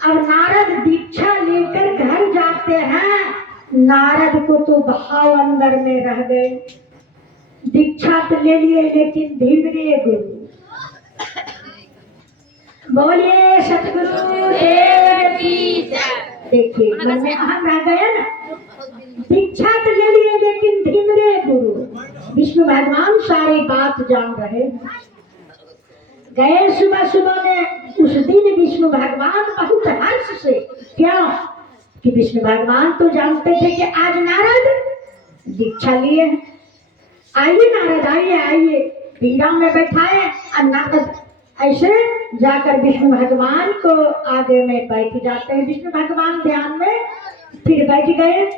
अब नारद दीक्षा लेकर घर जाते हैं। नारद को तो भाव अंदर में रह गए। दीक्षा तो ले लिए लेकिन धीरे गुरु। बोलिए सतगुरु देव की जय। देखिए मन में अहम रह गया ना। दीक्षा तो ले लिए लेकिन धीरे गुरु। विष्णु भगवान सारी बात जान रहे। गए सुबह सुबह में। उस दिन विष्णु भगवान बहुत हर्ष से, क्या कि विष्णु भगवान तो जानते थे कि आज नारद दीक्षा लिए। आइए नारद, आइए आइए। पीड़ा में बैठाए और नारद ऐसे जाकर विष्णु भगवान को आगे में बैठ जाते हैं। विष्णु भगवान ध्यान में फिर बैठ गए।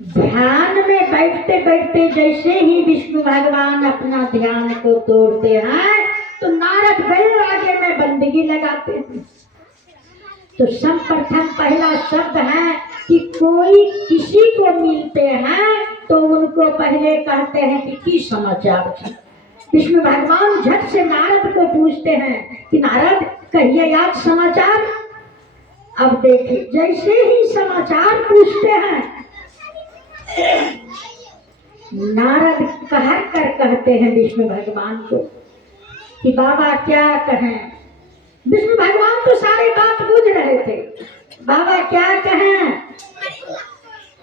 ध्यान में बैठते बैठते जैसे ही विष्णु भगवान अपना ध्यान को तोड़ते हैं तो नारद गए आगे में बंदगी लगाते हैं। तो सर्वप्रथम पहला शब्द है कि कोई किसी को मिलते हैं तो उनको पहले कहते हैं कि समाचार है। विष्णु भगवान झट से नारद को पूछते हैं कि नारद कहिए आज समाचार। अब देखिए जैसे ही समाचार पूछते हैं नारद कहर कर कहते हैं विष्णु भगवान को कि बाबा क्या कहें। विष्णु भगवान तो सारी बात बुझ रहे थे। बाबा क्या कहें।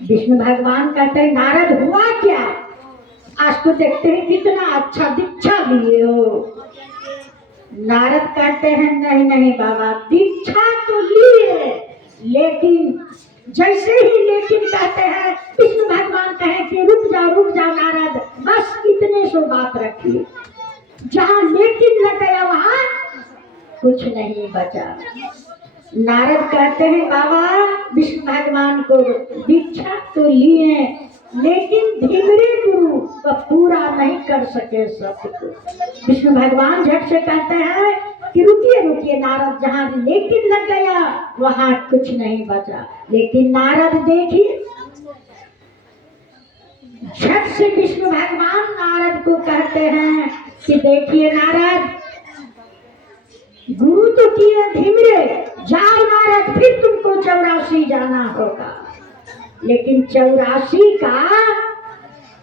विष्णु भगवान कहते हैं नारद हुआ क्या। आज तो देखते हैं कितना अच्छा दीक्षा लिए हो। नारद कहते हैं नहीं नहीं बाबा दीक्षा तो लिए लेकिन जैसे ही लेकिन कहते हैं विष्णु भगवान कहे कि रुक जाओ नारद, बस इतने सो बात रखिए। जहाँ लेकिन लग गया वहाँ कुछ नहीं बचा। नारद कहते हैं बाबा विष्णु भगवान को दीक्षा तो लिए लेकिन धीरे गुरु का पूरा नहीं कर सके सब को। विष्णु भगवान झट से कहते हैं कि रुकिए रुकिए नारद, जहाँ लेकिन लग गया वहाँ कुछ नहीं बचा। लेकिन नारद देखिए झट से विष्णु भगवान नारद को कहते हैं कि देखिए नारद गुरु तो किए धीरे, जाओ नारद फिर तुमको 84 जाना होगा। लेकिन 84 का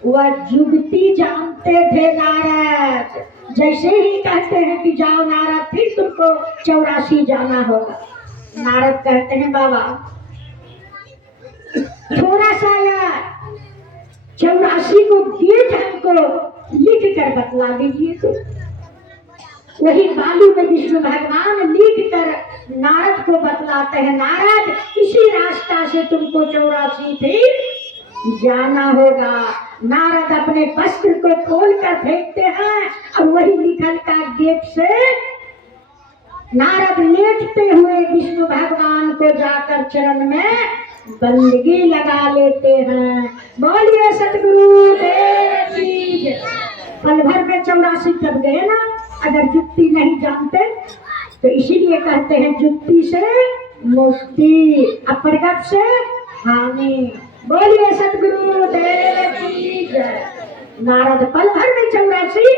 वह जुगती जानते थे नारद। जैसे ही कहते हैं कि जाओ नारद फिर तुमको 84 जाना होगा। नारद कहते हैं बाबा थोड़ा सा यार 84 को डेट हमको लिख कर बतला दीजिए। तो वही बालू में विष्णु भगवान लिख कर नारद को बतलाते हैं नारद इसी रास्ता से तुमको 84 फिर जाना होगा। नारद अपने वस्त्र को खोल कर फेंकते हैं और वही लिखल का गेट से नारद लेटते हुए विष्णु भगवान को जाकर चरण में बंदगी लगा लेते हैं। बोलिए सतगुरु देव की जय। पल भर में 84 कब गए ना। अगर जुक्ति नहीं जानते तो इसीलिए कहते हैं जुक्ति से मुक्ति अपरगत से हानि। बोलिए सतगुरु देव की जय। नारद पल भर में 84